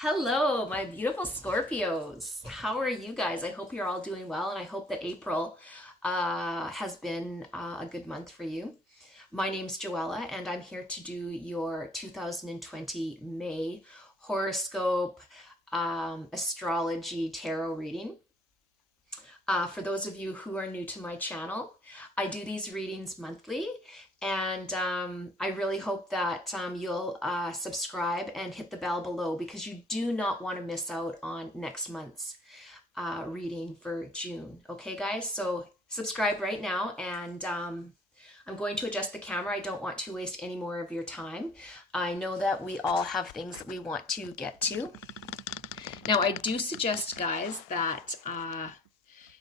Hello, my beautiful Scorpios. How are you guys? I hope you're all doing well, and I hope that April has been a good month for you. My name's Joella, and I'm here to do your 2020 May horoscope astrology tarot reading. For those of you who are new to my channel, I do these readings monthly, and I really hope that you'll subscribe and hit the bell below because you do not want to miss out on next month's reading for June. Okay, guys? So subscribe right now, and I'm going to adjust the camera. I don't want to waste any more of your time. I know that we all have things that we want to get to. Now, I do suggest, guys, that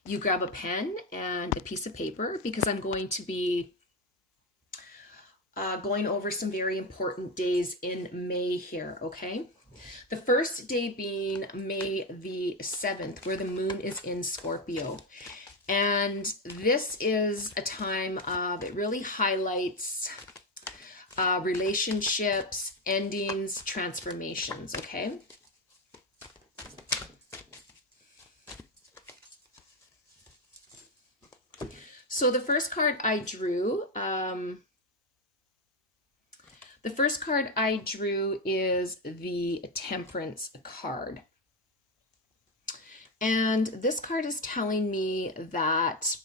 you grab a pen and a piece of paper because I'm going to be going over some very important days in May here, okay? The first day being May the 7th, where the moon is in Scorpio. And this is a time that really highlights relationships, endings, transformations, okay? So the first card I drew, is the Temperance card. And this card is telling me that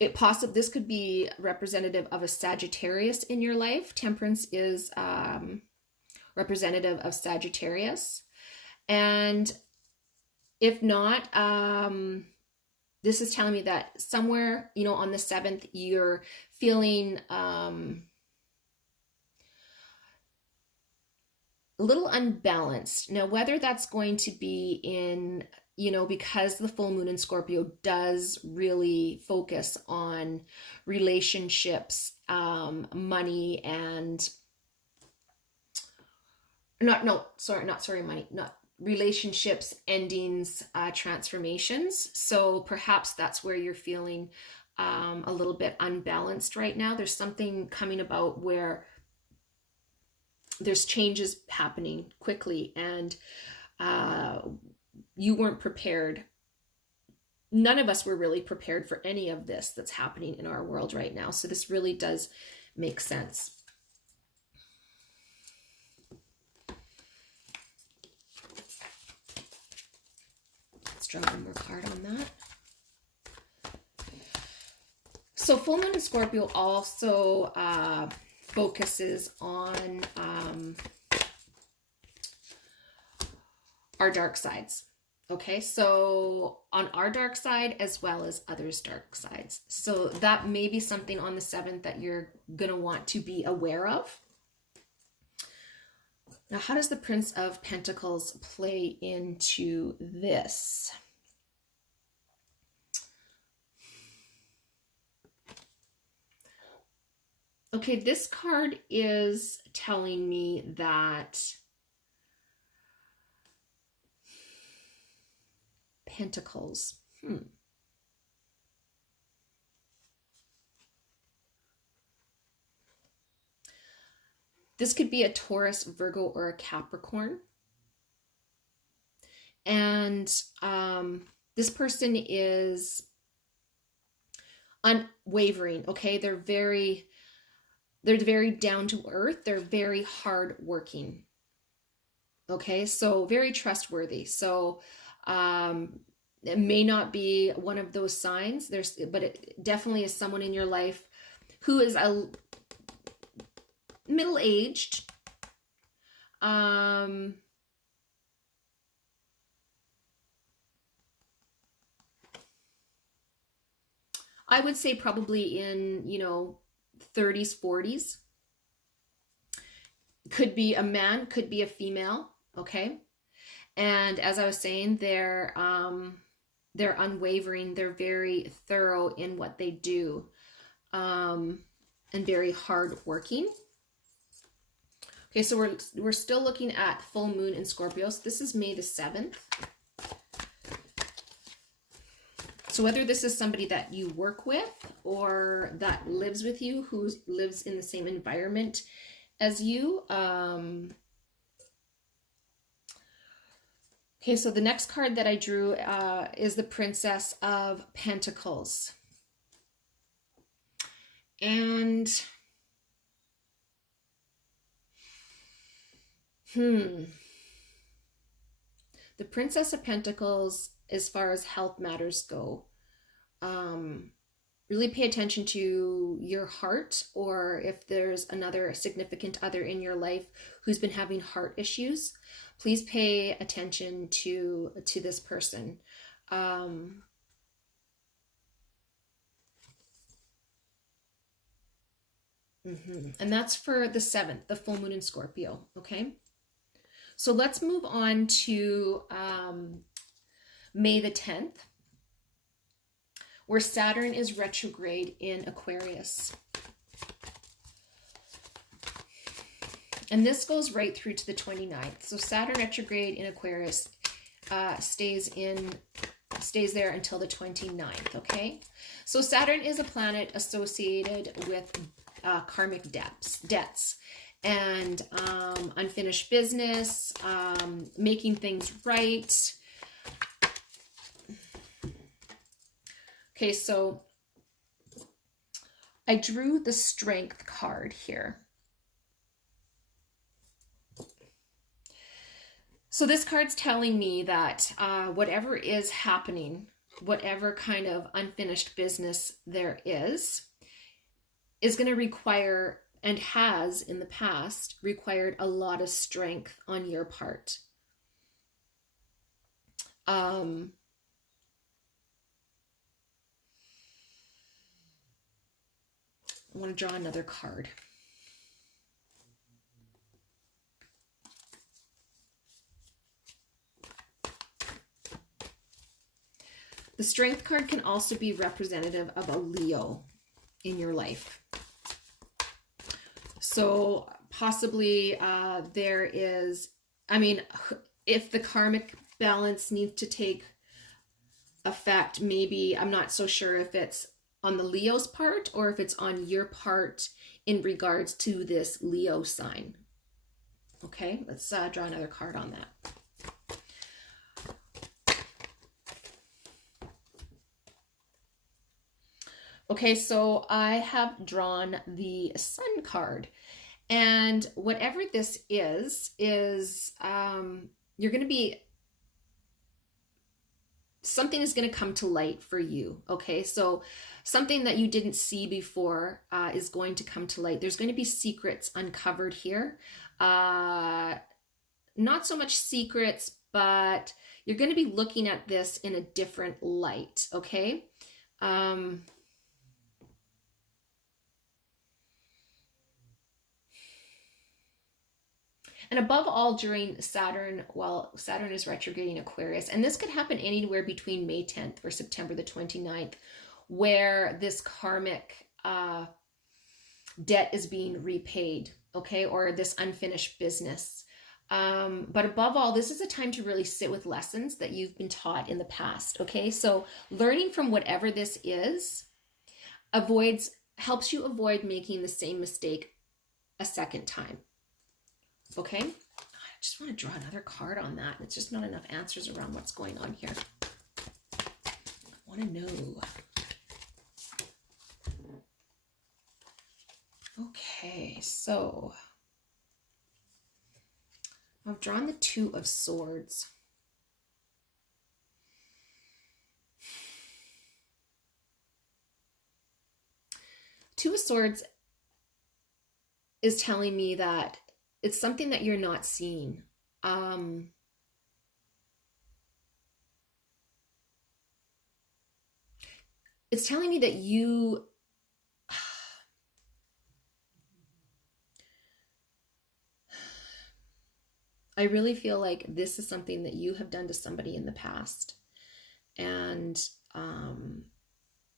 this could be representative of a Sagittarius in your life. Temperance is representative of Sagittarius. And if not, this is telling me that somewhere, on the 7th, you're feeling a little unbalanced. Now, whether that's going to be in, because the full moon in Scorpio does really focus on relationships, money, and relationships, endings, transformations. So perhaps that's where you're feeling a little bit unbalanced right now. There's something coming about where there's changes happening quickly, and you weren't prepared. None of us were really prepared for any of this that's happening in our world right now. So this really does make sense. Let's draw one more card on that. So full moon in Scorpio also focuses on our dark sides. Okay, so on our dark side as well as others' dark sides. So that may be something on the 7th that you're going to want to be aware of. Now, how does the Prince of Pentacles play into this? Okay, this card is telling me that Pentacles. This could be a Taurus, Virgo, or a Capricorn. And this person is unwavering, okay? They're very down to earth. They're very hardworking. Okay, so very trustworthy. So it may not be one of those signs. But it definitely is someone in your life who is a middle-aged. I would say probably in 30s, 40s. Could be a man, could be a female, okay? And as I was saying, they're unwavering, they're very thorough in what they do, and very hardworking. Okay, so we're still looking at full moon in Scorpio. So this is May the 7th. So whether this is somebody that you work with or that lives with you, who lives in the same environment as you, Okay, so the next card that I drew is the Princess of Pentacles. And the Princess of Pentacles, as far as health matters go, really pay attention to your heart, or if there's another significant other in your life who's been having heart issues, please pay attention to this person. And that's for the 7th, the full moon in Scorpio. Okay, so let's move on to May the 10th, where Saturn is retrograde in Aquarius. And this goes right through to the 29th. So Saturn retrograde in Aquarius stays there until the 29th, okay? So Saturn is a planet associated with karmic debts and unfinished business, making things right. Okay, so I drew the Strength card here. So this card's telling me that whatever is happening, whatever kind of unfinished business there is going to require, and has in the past, required a lot of strength on your part. I want to draw another card. The Strength card can also be representative of a Leo in your life. So possibly there is, I mean, if the karmic balance needs to take effect, maybe, I'm not so sure if it's on the Leo's part or if it's on your part in regards to this Leo sign. Okay, let's draw another card on that. Okay, so I have drawn the Sun card, and whatever this is you're going to be, something is going to come to light for you. Okay, so something that you didn't see before is going to come to light. There's going to be secrets uncovered here. Not so much secrets, but you're going to be looking at this in a different light. Okay. And above all, during Saturn, while Saturn is retrograding Aquarius, and this could happen anywhere between May 10th or September the 29th, where this karmic debt is being repaid, okay, or this unfinished business. But above all, this is a time to really sit with lessons that you've been taught in the past, okay? So learning from whatever this is helps you avoid making the same mistake a second time. Okay, I just want to draw another card on that. It's just not enough answers around what's going on here. I want to know. Okay, so I've drawn the Two of Swords. Two of Swords is telling me that it's something that you're not seeing. It's telling me that you, I really feel like this is something that you have done to somebody in the past. And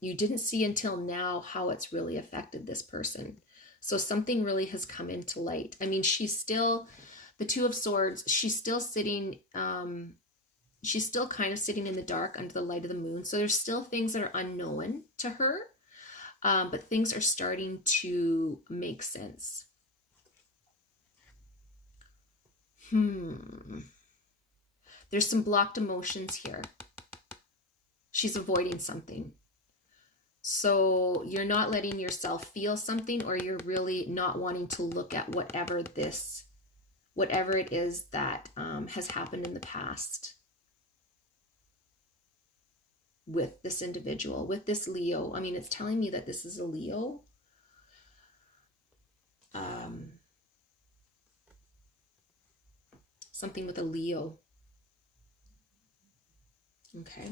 you didn't see until now how it's really affected this person. So something really has come into light. I mean, she's still, the Two of Swords, she's still sitting, she's still kind of sitting in the dark under the light of the moon. So there's still things that are unknown to her, but things are starting to make sense. There's some blocked emotions here. She's avoiding something. So you're not letting yourself feel something, or you're really not wanting to look at whatever it is that has happened in the past with this individual, with this Leo. I mean, it's telling me that this is a Leo. Something with a Leo. Okay.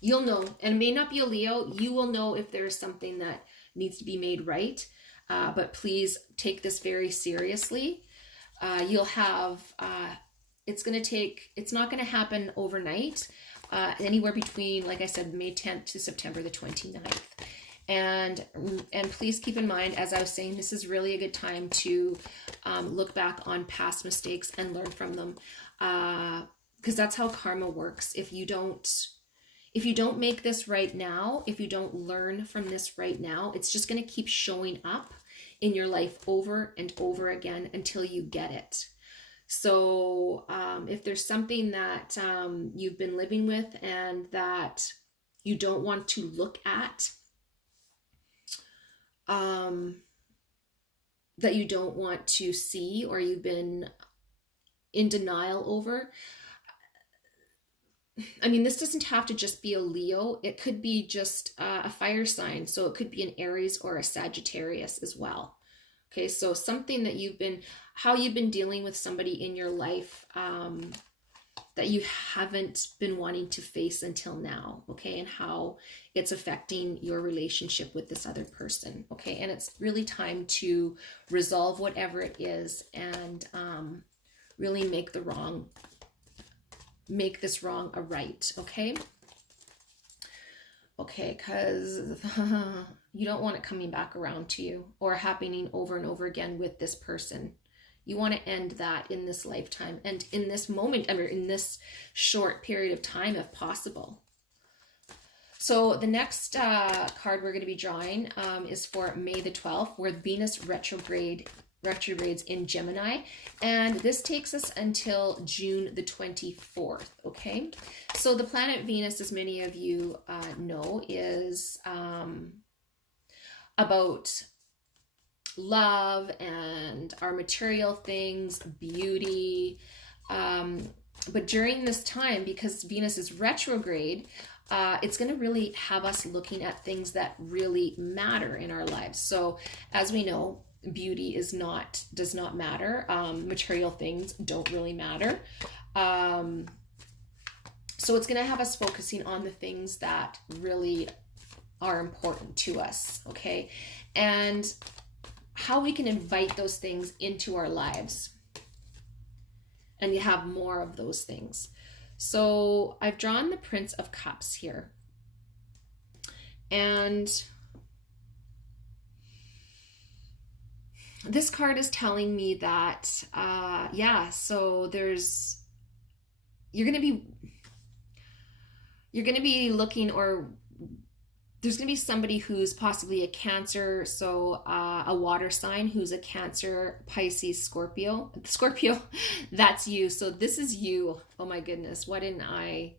You'll know, and it may not be a Leo. You will know if there's something that needs to be made right. But please take this very seriously. You'll have, it's not going to happen overnight. Anywhere between, like I said, May 10th to September the 29th. And please keep in mind, as I was saying, this is really a good time to look back on past mistakes and learn from them. Because that's how karma works. If you don't make this right now, if you don't learn from this right now, it's just going to keep showing up in your life over and over again until you get it. So if there's something that you've been living with and that you don't want to look at, that you don't want to see, or you've been in denial over, I mean, this doesn't have to just be a Leo. It could be just a fire sign. So it could be an Aries or a Sagittarius as well. Okay, so something that how you've been dealing with somebody in your life that you haven't been wanting to face until now, okay, and how it's affecting your relationship with this other person, okay, and it's really time to resolve whatever it is and really make this wrong a right, okay? Okay, because you don't want it coming back around to you or happening over and over again with this person. You want to end that in this lifetime and in this moment, I mean, in this short period of time if possible. So the next card we're going to be drawing is for May the 12th, where Venus retrogrades in Gemini, and this takes us until June the 24th. Okay, so the planet Venus, as many of you know, is about love and our material things, beauty, but during this time, because Venus is retrograde, it's going to really have us looking at things that really matter in our lives. So as we know, beauty does not matter. Material things don't really matter. So it's going to have us focusing on the things that really are important to us, okay? And how we can invite those things into our lives and you have more of those things. So I've drawn the Prince of Cups here. And this card is telling me that, so you're going to be looking, or there's going to be somebody who's possibly a Cancer, so a water sign who's a Cancer, Pisces, Scorpio, that's you. So this is you. Oh my goodness. Why didn't I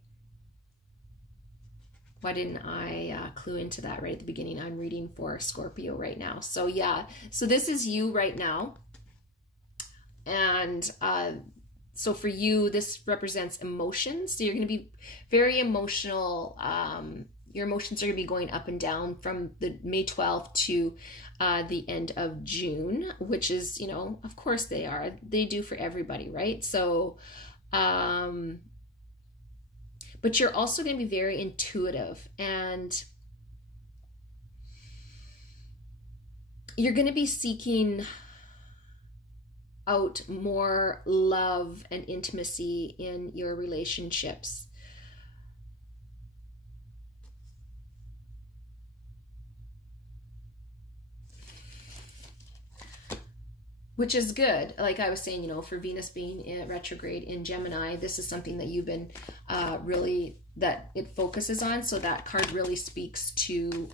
clue into that right at the beginning? I'm reading for Scorpio right now. So yeah, so this is you right now. And so for you, this represents emotions. So you're going to be very emotional. Your emotions are going to be going up and down from the May 12th to the end of June, which is, of course they do for everybody, right? So, but you're also going to be very intuitive, and you're going to be seeking out more love and intimacy in your relationships. Which is good. Like I was saying, for Venus being in retrograde in Gemini, this is something that you've been that it focuses on. So that card really speaks to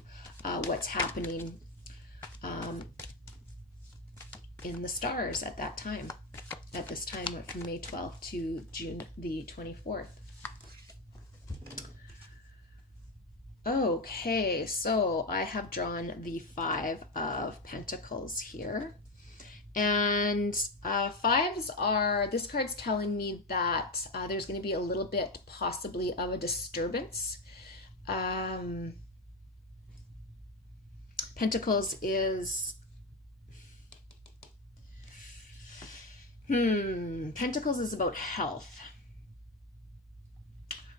what's happening in the stars at that time. at this time, from May 12th to June the 24th. Okay, so I have drawn the Five of Pentacles here. And fives are, this card's telling me that there's going to be a little bit possibly of a disturbance. Pentacles is, Pentacles is about health.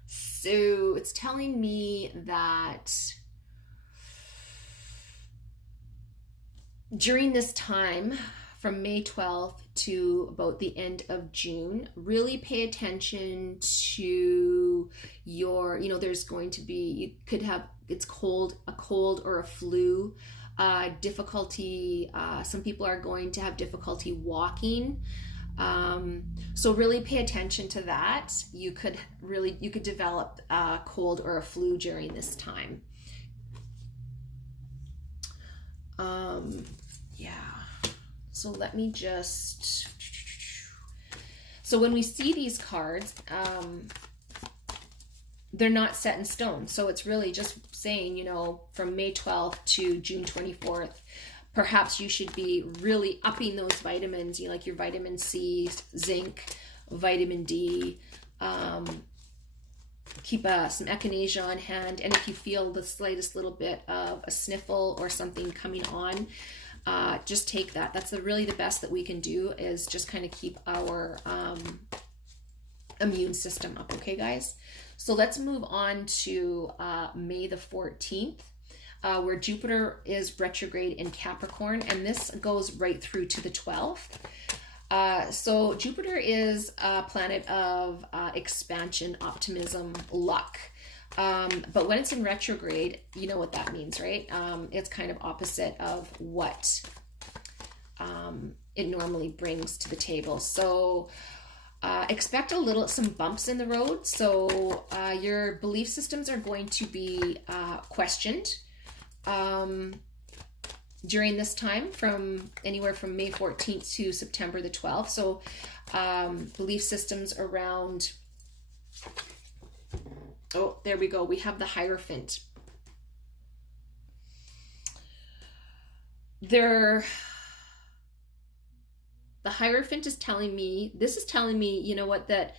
So it's telling me that during this time, from May 12th to about the end of June, really pay attention to your, there's going to be, you could have, it's cold, a cold or a flu, difficulty. Some people are going to have difficulty walking. So really pay attention to that. You could develop a cold or a flu during this time. Yeah. So let me just, so when we see these cards, they're not set in stone. So it's really just saying, from May 12th to June 24th, perhaps you should be really upping those vitamins, like your vitamin C, zinc, vitamin D. Keep some echinacea on hand. And if you feel the slightest little bit of a sniffle or something coming on, just take that. That's really the best that we can do, is just kind of keep our immune system up. Okay, guys? So let's move on to May the 14th. Where Jupiter is retrograde in Capricorn, and this goes right through to the 12th. So Jupiter is a planet of expansion, optimism, luck. But when it's in retrograde, you know what that means, right? It's kind of opposite of what it normally brings to the table. So expect some bumps in the road. So your belief systems are going to be questioned during this time, from anywhere from May 14th to September the 12th. So belief systems around, oh, there we go. We have the Hierophant. The Hierophant is telling me, you know what, that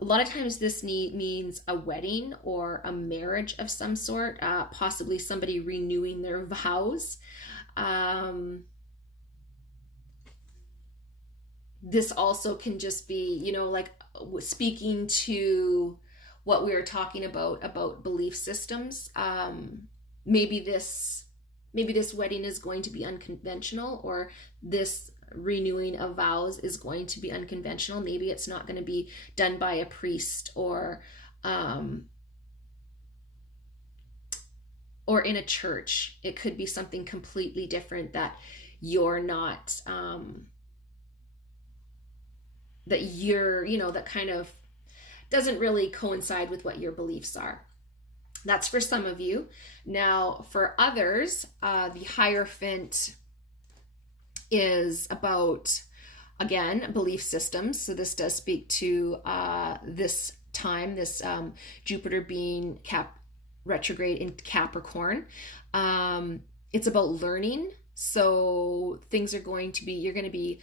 a lot of times this means a wedding or a marriage of some sort, possibly somebody renewing their vows. This also can just be, like speaking to what we were talking about belief systems. Maybe this wedding is going to be unconventional, or this renewing of vows is going to be unconventional. Maybe it's not going to be done by a priest or in a church. It could be something completely different that you're not, that kind of doesn't really coincide with what your beliefs are. That's for some of you. Now, for others, the Hierophant is about, again, belief systems. So this does speak to this time, this Jupiter being retrograde in Capricorn. It's about learning. So things are going to be, you're going to be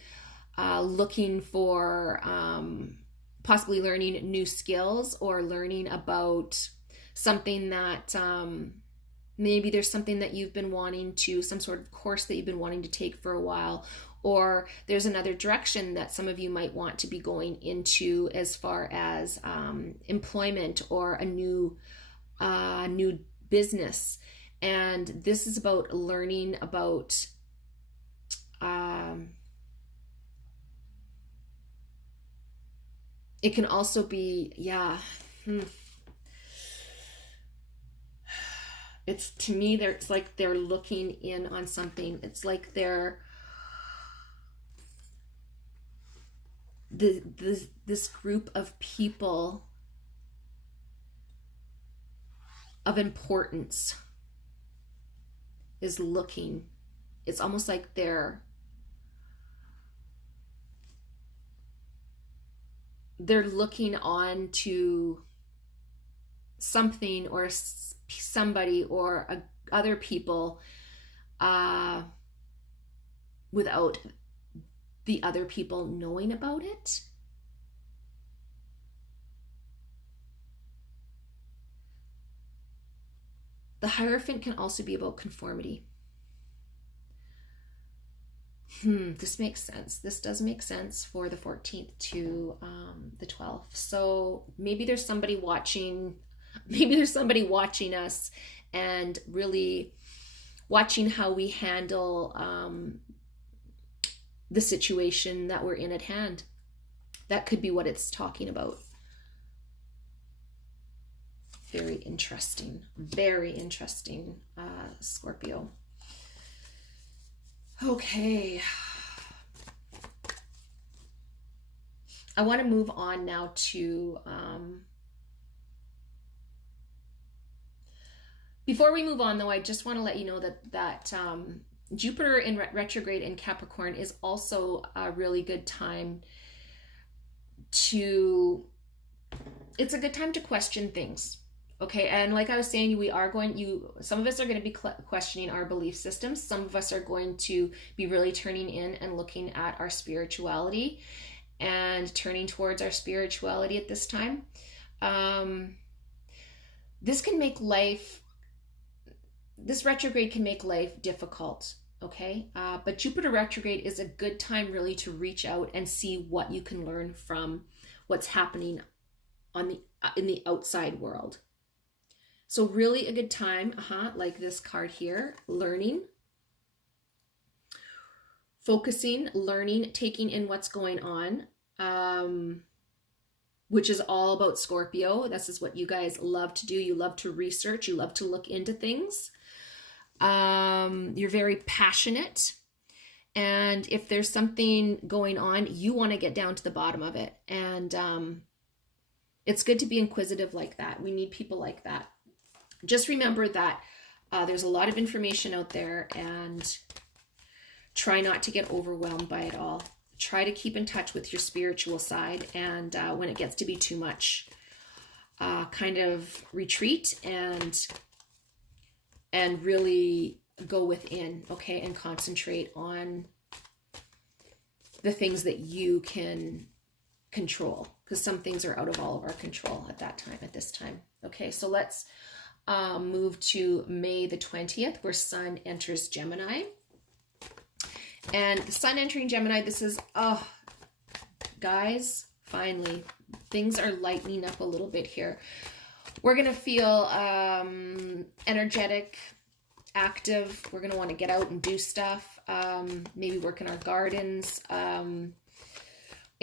looking for possibly learning new skills, or learning about something that maybe there's something that you've been wanting to, some sort of course that you've been wanting to take for a while, or there's another direction that some of you might want to be going into as far as employment or a new business. And this is about learning about it can also be, it's, to me, it's like they're looking in on something. It's like they're this group of people of importance is looking. It's almost like they're they're looking on to something or somebody or other people without the other people knowing about it. The Hierophant can also be about conformity. This makes sense. This does make sense for the 14th to the 12th. So maybe there's somebody watching, us and really watching how we handle the situation that we're in at hand. That could be what it's talking about. Very interesting, Scorpio. Okay. I want to move on now to, before we move on though, I just want to let you know that Jupiter in retrograde in Capricorn is also a really good time it's a good time to question things. Okay, and like I was saying, some of us are going to be questioning our belief systems. Some of us are going to be really turning in and looking at our spirituality and turning towards our spirituality at this time. This retrograde can make life difficult, okay? But Jupiter retrograde is a good time really to reach out and see what you can learn from what's happening in the outside world. So really a good time, like this card here, learning, focusing, learning, taking in what's going on, which is all about Scorpio. This is what you guys love to do. You love to research. You love to look into things. You're very passionate. And if there's something going on, you want to get down to the bottom of it. And it's good to be inquisitive like that. We need people like that. Just remember that there's a lot of information out there, and try not to get overwhelmed by it all. Try to keep in touch with your spiritual side, and when it gets to be too much, kind of retreat and really go within, okay, and concentrate on the things that you can control, because some things are out of all of our control at this time. Okay, so let's move to May the 20th, where Sun enters Gemini. And the Sun entering Gemini, this is, guys, finally, things are lightening up a little bit here. We're going to feel energetic, active. We're going to want to get out and do stuff, maybe work in our gardens, in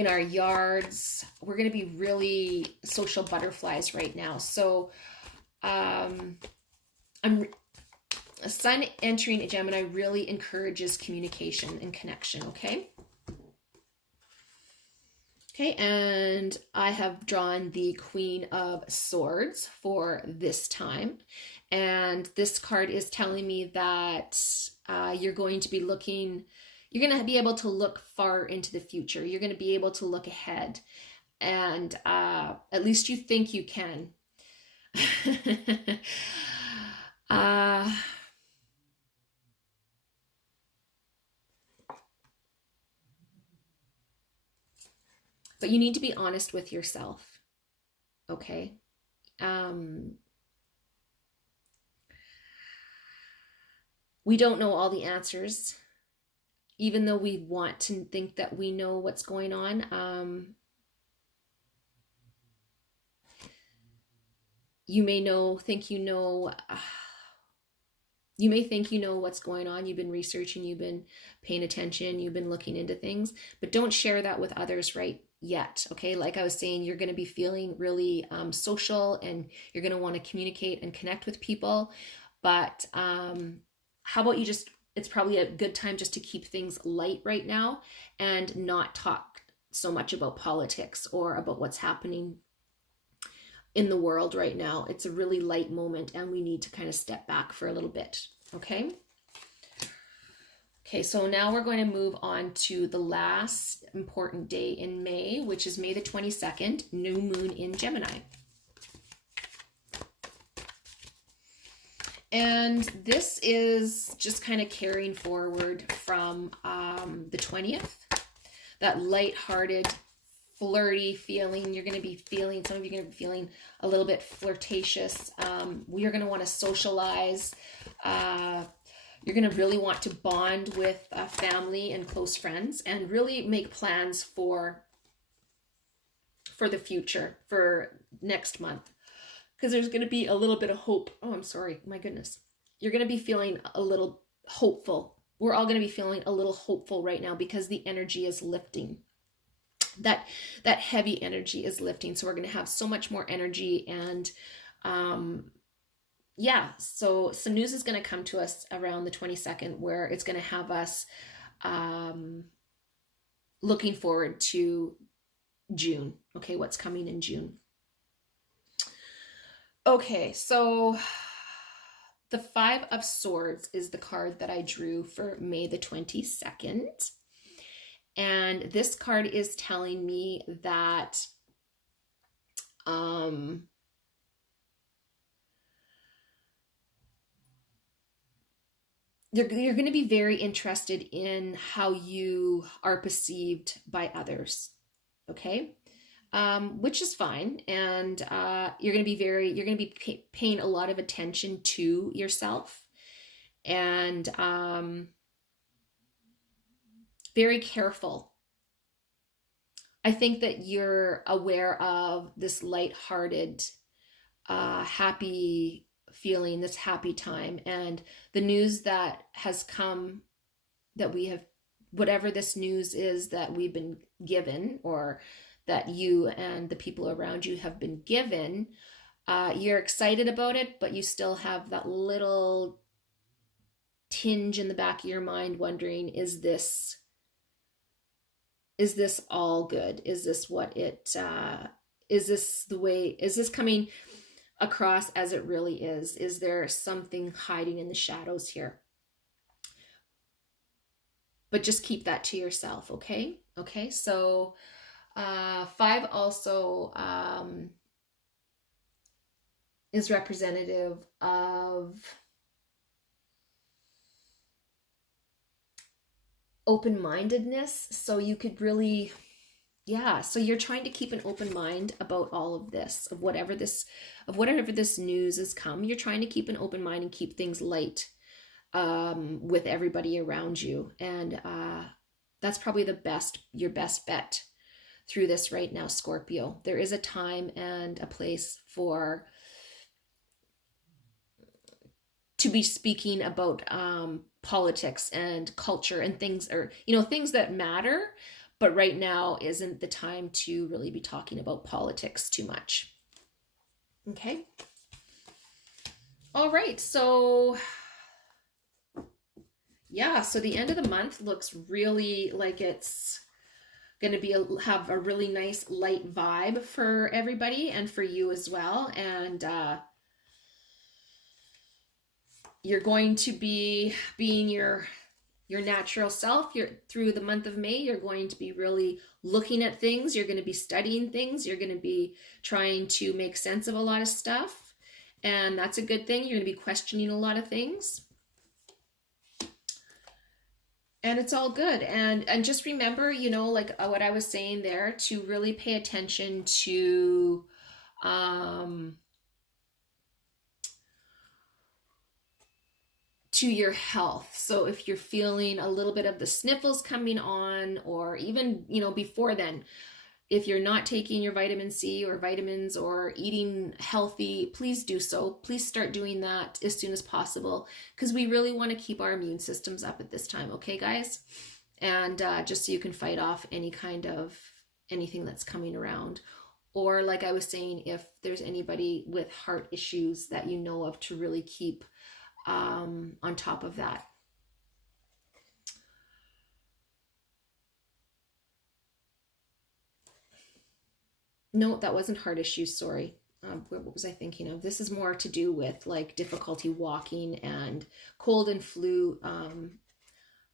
our yards. We're going to be really social butterflies right now. So Sun entering Gemini really encourages communication and connection, okay? Okay, and I have drawn the Queen of Swords for this time. And this card is telling me that you're going to be able to look far into the future. You're going to be able to look ahead. And at least you think you can. But you need to be honest with yourself, okay? We don't know all the answers, even though we want to think that we know what's going on. You may think you know what's going on. You've been researching, you've been paying attention, you've been looking into things, but don't share that with others right yet, okay? Like I was saying, you're going to be feeling really social, and you're going to want to communicate and connect with people. But how about it's probably a good time just to keep things light right now and not talk so much about politics or about what's happening in the world right now. It's a really light moment, and we need to kind of step back for a little bit, okay? Okay, so now we're going to move on to the last important day in May, which is May the 22nd, new moon in Gemini. And this is just kind of carrying forward from the 20th, that lighthearted, flirty feeling. You're going to be feeling, some of you are going to be feeling a little bit flirtatious. We are going to want to socialize. You're going to really want to bond with family and close friends and really make plans for the future, for next month. Because there's going to be a little bit of hope. Oh, I'm sorry. My goodness. You're going to be feeling a little hopeful. We're all going to be feeling a little hopeful right now because the energy is lifting. That heavy energy is lifting. So we're going to have so much more energy. And yeah, so some news is going to come to us around the 22nd where it's going to have us looking forward to June. Okay, what's coming in June. Okay, so the 5 of Swords is the card that I drew for May the 22nd. And this card is telling me that you're going to be very interested in how you are perceived by others. Okay? Which is fine. And you're going to be paying a lot of attention to yourself and very careful. I think that you're aware of this lighthearted, happy feeling, this happy time, and the news that has come, that we have, whatever this news is that we've been given, or that you and the people around you have been given, you're excited about it, but you still have that little tinge in the back of your mind wondering, is this all good? Is this what it, is this the way, is this coming across as it really is? Is there something hiding in the shadows here? But just keep that to yourself, okay? Okay, so 5 also is representative of open-mindedness. So you could really, yeah, so you're trying to keep an open mind about all of this, of whatever this news has come. You're trying to keep an open mind and keep things light with everybody around you. And that's probably your best bet through this right now, Scorpio. There is a time and a place to be speaking about politics and culture and things, or things that matter, but right now isn't the time to really be talking about politics too much. Okay. All right, so yeah, so the end of the month looks really like it's going to have a really nice light vibe for everybody and for you as well. And you're going to be being your natural self. Through the month of May, you're going to be really looking at things. You're going to be studying things. You're going to be trying to make sense of a lot of stuff. And that's a good thing. You're going to be questioning a lot of things. And it's all good. And just remember, like what I was saying there, to really pay attention to your health. So if you're feeling a little bit of the sniffles coming on, or even, before then, if you're not taking your vitamin C or vitamins or eating healthy, please do so. Please start doing that as soon as possible, because we really want to keep our immune systems up at this time. Okay, guys? And just so you can fight off anything that's coming around. Or like I was saying, if there's anybody with heart issues that you know of, to really keep on top of that. No, that wasn't heart issues, sorry. What was I thinking of? This is more to do with like difficulty walking and cold and flu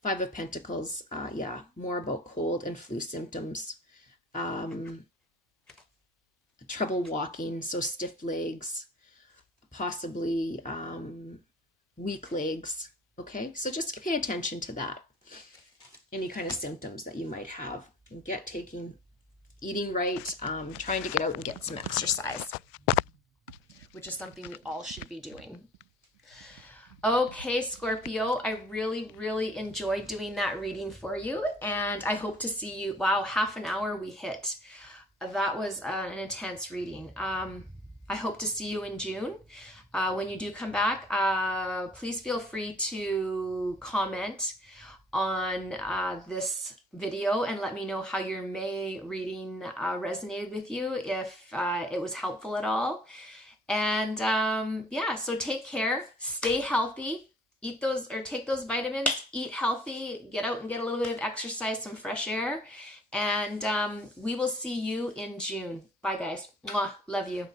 Five of Pentacles, yeah, more about cold and flu symptoms. Trouble walking, so stiff legs, possibly weak legs. Okay, so just pay attention to that. Any kind of symptoms that you might have. And eating right, trying to get out and get some exercise, which is something we all should be doing. Okay, Scorpio, I really, really enjoyed doing that reading for you, and I hope to see you. Wow, half an hour we hit. That was an intense reading. I hope to see you in June. When you do come back, please feel free to comment on this video and let me know how your May reading resonated with you, if it was helpful at all. And yeah, so take care, stay healthy, eat those or take those vitamins, eat healthy, get out and get a little bit of exercise, some fresh air, and we will see you in June. Bye guys. Mwah. Love you.